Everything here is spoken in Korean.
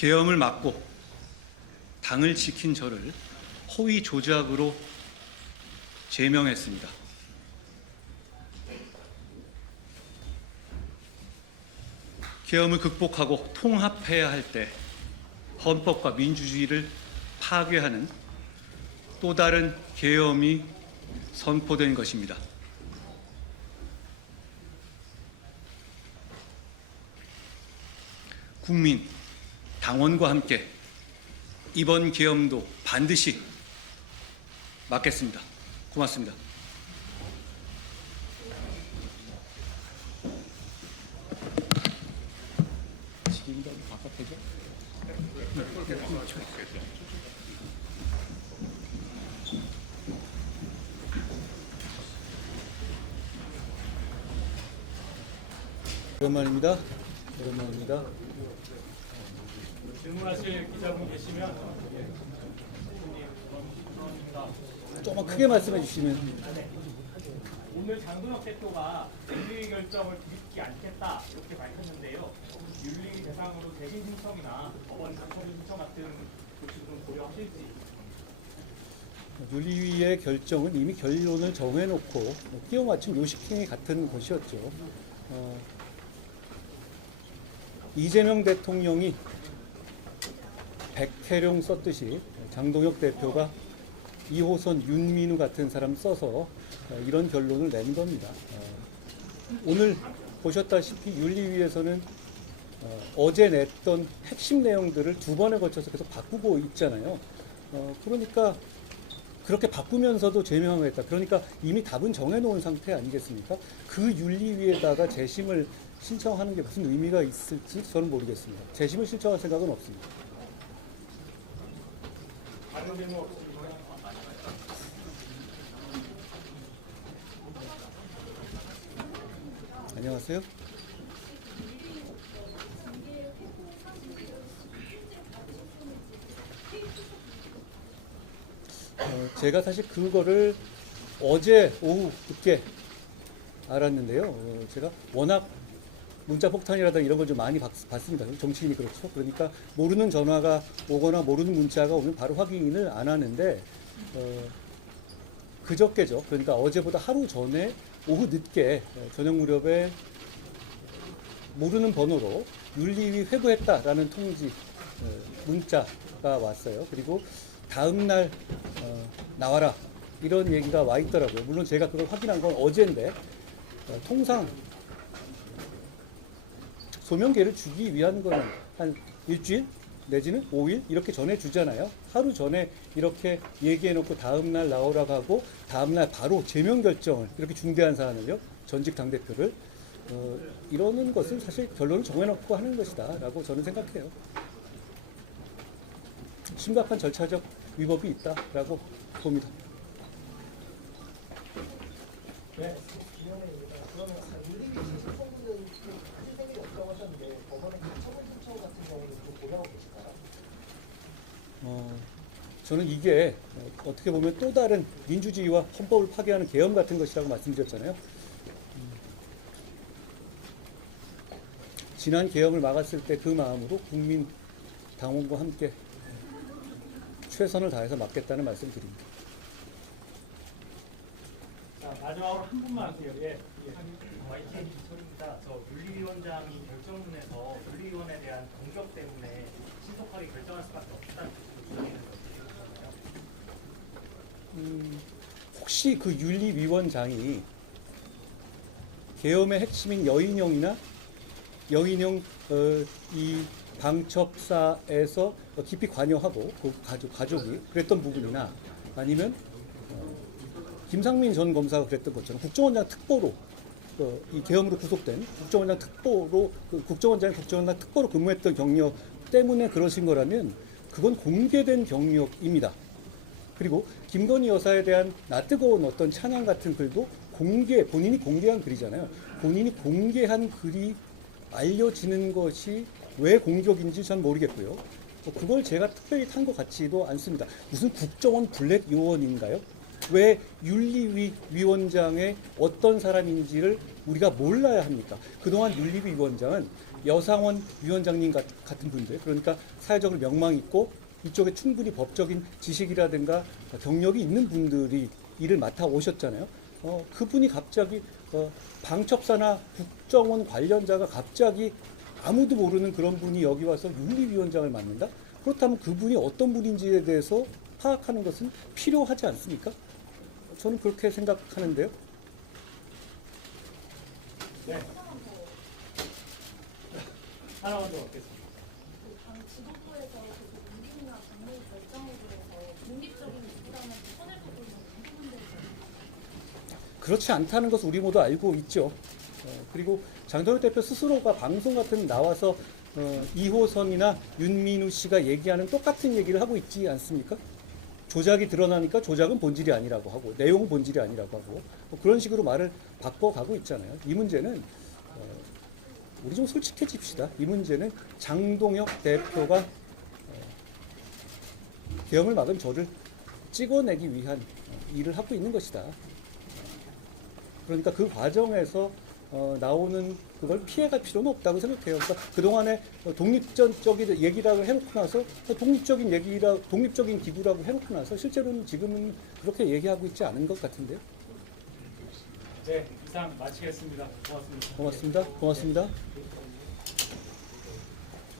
계엄을 막고 당을 지킨 저를 허위 조작으로 제명했습니다. 계엄을 극복하고 통합해야 할 때 헌법과 민주주의를 파괴하는 또 다른 계엄이 선포된 것입니다. 국민, 당원과 함께 이번 계엄도 반드시 막겠습니다. 고맙습니다. 오랜만입니다. 오랜만입니다. 질문하실 기자분 계시면 조금만 크게 말씀해 주시면. 오늘 장동혁 대표가 윤리 결정을 뒤집지 않겠다 이렇게 밝혔는데요. 윤리 대상으로 재심 신청이나 법원 당첨 신청 같은 조치도 고려하실지. 윤리위의 결정은 이미 결론을 정해놓고 끼워 맞춘 요식행위 같은 것이었죠. 이재명 대통령이 백혜룡 썼듯이 장동혁 대표가 2호선 윤민우 같은 사람 써서 이런 결론을 낸 겁니다. 오늘 보셨다시피 윤리위에서는 어제 냈던 핵심 내용들을 두 번에 걸쳐서 계속 바꾸고 있잖아요. 그러니까 그렇게 바꾸면서도 제명하겠다. 그러니까 이미 답은 정해놓은 상태 아니겠습니까? 그 윤리위에다가 재심을 신청하는 게 무슨 의미가 있을지 저는 모르겠습니다. 재심을 신청할 생각은 없습니다. 다른 질문 없으시면 안녕하세요. 제가 사실 그거를 어제 오후 늦게 알았는데요. 제가 워낙 문자 폭탄이라든가 이런 걸 좀 많이 봤습니다. 정치인이 그렇죠. 그러니까 모르는 전화가 오거나 모르는 문자가 오면 바로 확인을 안 하는데 그저께죠. 그러니까 어제보다 하루 전에 오후 늦게 저녁 무렵에 모르는 번호로 윤리위 회부했다라는 통지 문자가 왔어요. 그리고 다음 날 나와라 이런 얘기가 와 있더라고요. 물론 제가 그걸 확인한 건 어제인데 통상 소명계를 주기 위한 거는 한 일주일 내지는 5일 이렇게 전에 주잖아요. 하루 전에 이렇게 얘기해놓고 다음날 나오라고 하고 다음날 바로 제명 결정을 이렇게 중대한 사안을요. 전직 당대표를 이러는 것은 사실 결론을 정해놓고 하는 것이다 라고 저는 생각해요. 심각한 절차적 위법이 있다라고 봅니다. 네. 그러면 윤리위 재심 청구는 가질 생각이 없다고 하셨는데 법원의 처분 신청 같은 경우는 좀 고려하고 계실까요? 저는 이게 어떻게 보면 또 다른 민주주의와 헌법을 파괴하는 계엄 같은 것이라고 말씀드렸잖아요. 지난 계엄을 막았을 때 그 마음으로 국민 당원과 함께 최선을 다해서 막겠다는 말씀 드립니다. 자, 마지막으로 한 분만 하세요. 예. YTN 기소입니다. 저 윤리위원장이 결정문에서 윤리위원에 대한 공격 때문에 신속하게 결정할 수밖에 없다는 주장이 있는 거죠. 혹시 그 윤리위원장이 계엄의 핵심인 여인형이나 여인형 이 방첩사에서 깊이 관여하고 그 가족이 그랬던 부분이나 아니면 김상민 전 검사가 그랬던 것처럼 국정원장 특보로 이 계엄으로 구속된 국정원장 특보로 국정원장 특보로 근무했던 경력 때문에 그러신 거라면 그건 공개된 경력입니다. 그리고 김건희 여사에 대한 낯뜨거운 어떤 찬양 같은 글도 본인이 공개한 글이잖아요. 본인이 공개한 글이 알려지는 것이 왜 공격인지 전 모르겠고요. 그걸 제가 특별히 탄 것 같지도 않습니다. 무슨 국정원 블랙 요원인가요? 왜 윤리위 위원장의 어떤 사람인지를 우리가 몰라야 합니까? 그동안 윤리위 위원장은 여상원 위원장님 같은 분들, 그러니까 사회적으로 명망 있고 이쪽에 충분히 법적인 지식이라든가 경력이 있는 분들이 일을 맡아 오셨잖아요. 그분이 갑자기 방첩사나 국정원 관련자가 갑자기 아무도 모르는 그런 분이 여기 와서 윤리위원장을 맡는다? 그렇다면 그분이 어떤 분인지에 대해서 파악하는 것은 필요하지 않습니까? 저는 그렇게 생각하는데요. 네. 하나만 더 얻겠습니다. 당 지도부에서 계속 임기나 당무 결정에 대해서 독립적인 누구라면 손을 보고 있는 부분들이 그렇지 않다는 것을 우리 모두 알고 있죠. 그리고 장동혁 대표 스스로가 방송 같은 데 나와서 2호선이나 윤민우 씨가 얘기하는 똑같은 얘기를 하고 있지 않습니까? 조작이 드러나니까 조작은 본질이 아니라고 하고 내용은 본질이 아니라고 하고 그런 식으로 말을 바꿔가고 있잖아요. 이 문제는 우리 좀 솔직해집시다. 이 문제는 장동혁 대표가 계엄을 막은 저를 찍어내기 위한 일을 하고 있는 것이다. 그러니까 그 과정에서 나오는 그걸 피해갈 필요는 없다고 생각해요. 그러니까 그동안에 독립적인 얘기라고 해놓고 나서 독립적인 기구라고 해놓고 나서 실제로는 지금은 그렇게 얘기하고 있지 않은 것 같은데요. 네, 이상 마치겠습니다. 고맙습니다. 고맙습니다. 고맙습니다.